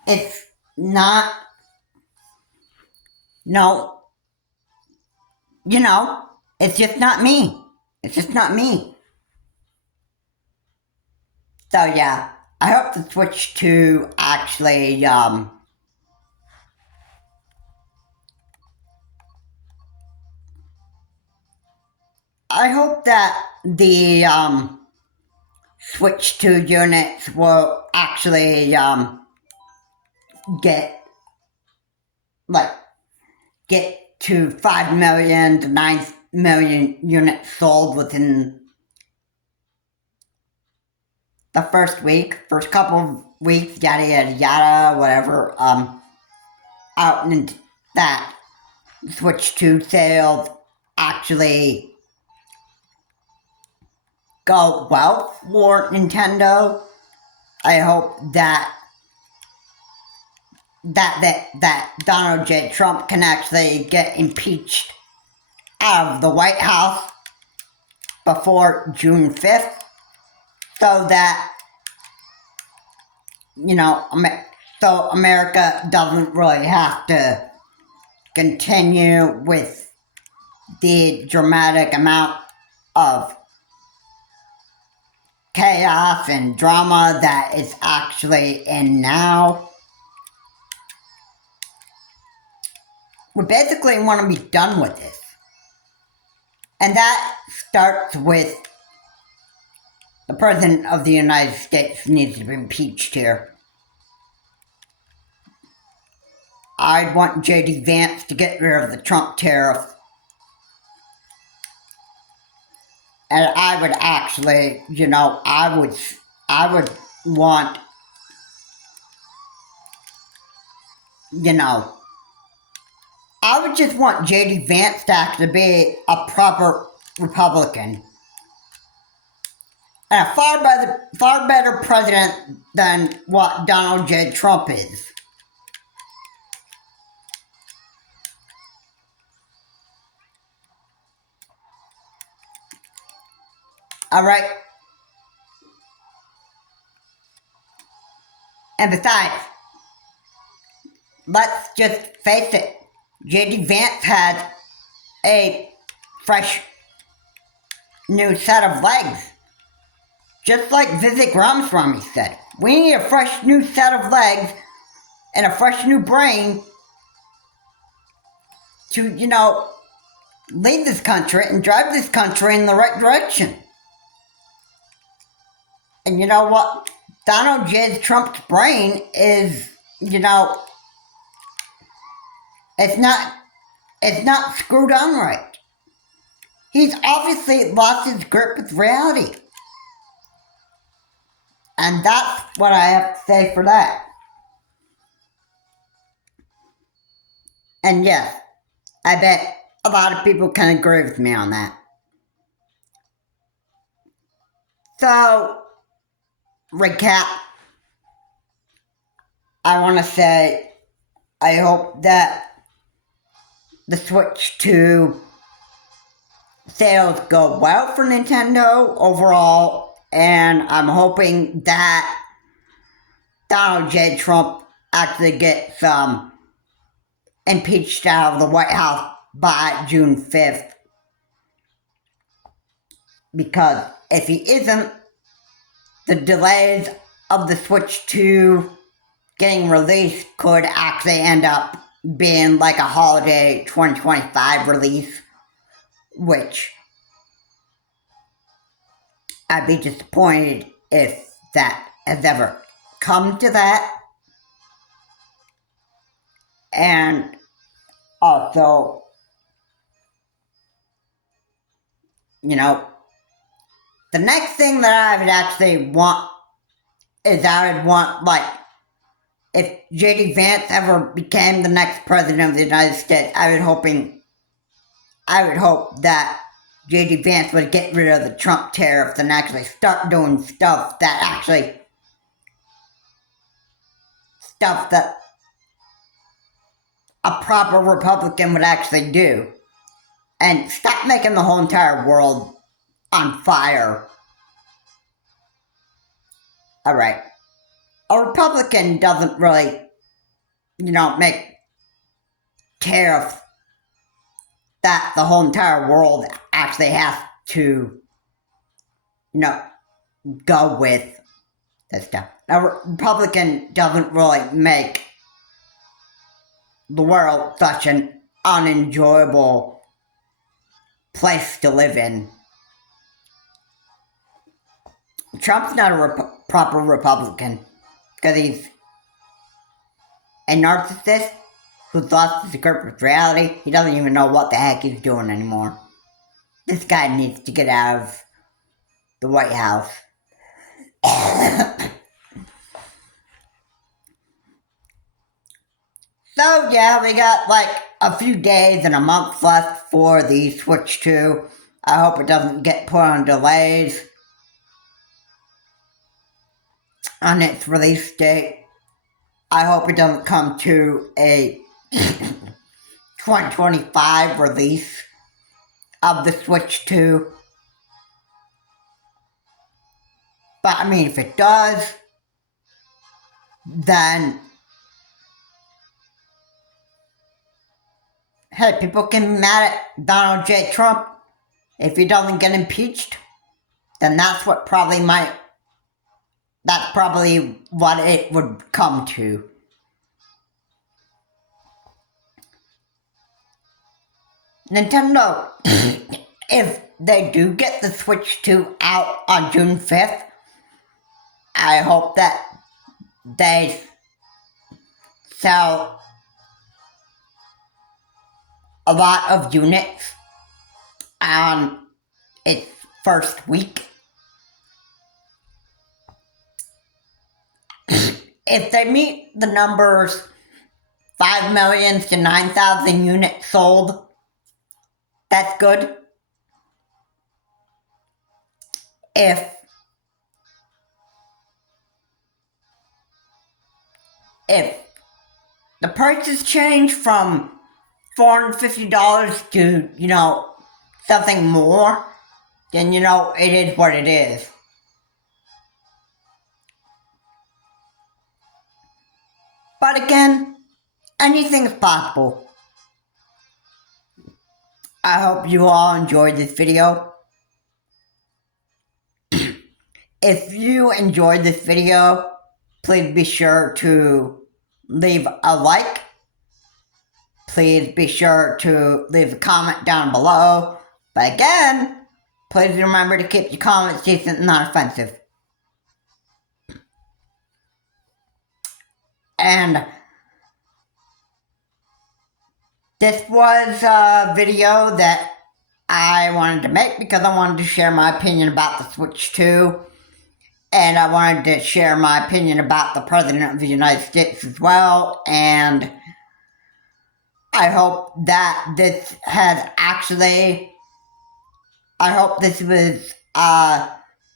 It's not, it's just not me. It's just not me. So yeah, I hope to switch to actually, I hope that the, switch to units will actually, get to 5 million to 9 million units sold within the first couple of weeks, yada yada yada, whatever, out and that Switch 2 sales actually go well for Nintendo. I hope that Donald J. Trump can actually get impeached out of the White House before June 5th, so that, so America doesn't really have to continue with the dramatic amount of chaos and drama that is actually in now. We basically want to be done with this. And that starts with the President of the United States needs to be impeached here. I'd want J.D. Vance to get rid of the Trump tariff. And I would actually, I would want, I would just want J.D. Vance to actually be a proper Republican. And a far better president than what Donald J. Trump is. Alright? And besides, let's just face it, J.D. Vance had a fresh new set of legs. Just like Vivek Ramaswamy said, we need a fresh new set of legs and a fresh new brain to, lead this country and drive this country in the right direction. And you know what? Donald J. Trump's brain is, it's not screwed on right. He's obviously lost his grip with reality. And that's what I have to say for that. And yes, I bet a lot of people can agree with me on that. So, recap. I want to say, I hope that the Switch 2 sales go well for Nintendo overall, and I'm hoping that Donald J. Trump actually gets impeached out of the White House by June 5th. Because if he isn't, the delays of the Switch 2 getting released could actually end up being like a holiday 2025 release, which I'd be disappointed if that has ever come to that. And also, the next thing that I would actually want is if J.D. Vance ever became the next president of the United States, I would hope that J.D. Vance would get rid of the Trump tariffs and actually start doing stuff that a proper Republican would actually do. And stop making the whole entire world on fire. Alright. A Republican doesn't really, make tariffs that the whole entire world actually has to, go with this stuff. A Republican doesn't really make the world such an unenjoyable place to live in. Trump's not a proper Republican because he's a narcissist who's lost his grip with reality. He doesn't even know what the heck he's doing anymore. This guy needs to get out of the White House. So yeah, we got like a few days and a month left for the Switch 2. I hope it doesn't get put on delays on its release date. I hope it doesn't come to a 2025 release of the Switch 2. But I mean, if it does, then hey, people can be mad at Donald J. Trump. If he doesn't get impeached, then that's probably what it would come to. Nintendo, if they do get the Switch 2 out on June 5th, I hope that they sell a lot of units on its first week. If they meet the numbers 5 million to 9,000 units sold, that's good. If the prices change from $450 to, something more, then you know it is what it is. But again, anything is possible. I hope you all enjoyed this video. If you enjoyed this video, please be sure to leave a like. Please be sure to leave a comment down below. But again, please remember to keep your comments decent and not offensive. And this was a video that I wanted to make because I wanted to share my opinion about the Switch 2. And I wanted to share my opinion about the President of the United States as well. And I hope that this has actually, I hope this was,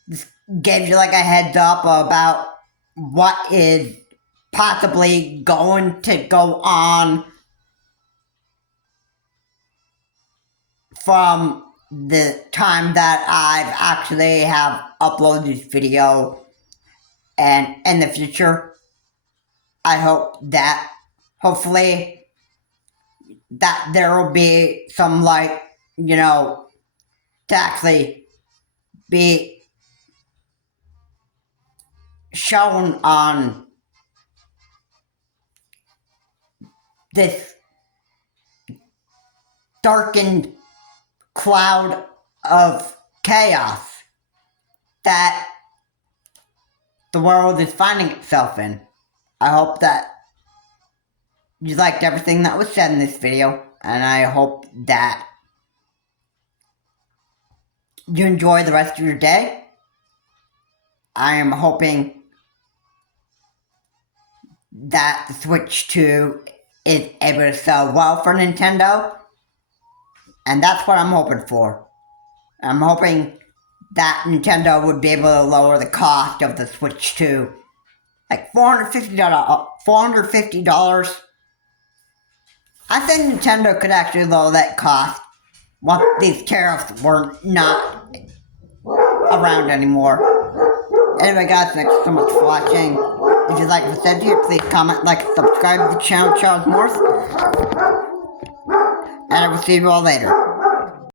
this gave you like a heads up about what is possibly going to go on from the time that I've actually have uploaded this video, and in the future, I hope that hopefully that there will be some, like, you know, to actually be shown on this darkened cloud of chaos that the world is finding itself in. I hope that you liked everything that was said in this video, and I hope that you enjoy the rest of your day. I am hoping that the Switch 2 is able to sell well for Nintendo, and that's what I'm hoping for. I'm hoping that Nintendo would be able to lower the cost of the Switch 2. Like $450. I think Nintendo could actually lower that cost once these tariffs were not around anymore. Anyway guys, thanks so much for watching. If you like what I said here, please comment, like, subscribe to the channel, Charles Morse. And I will see you all later.